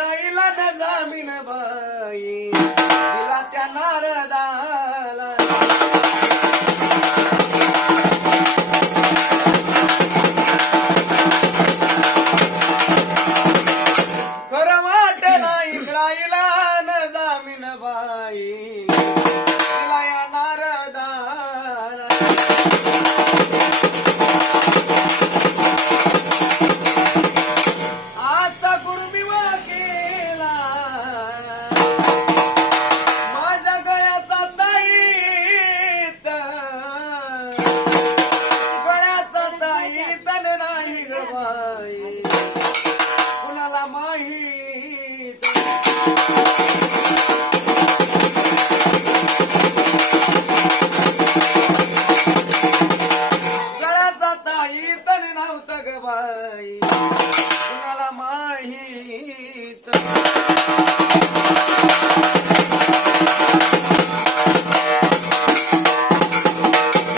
नाईला न जामीन बाई. दिला त्या नारदाला. खरं नाही इंद्राईला ना जामीन बाई. बाई. कुणाला माहीत?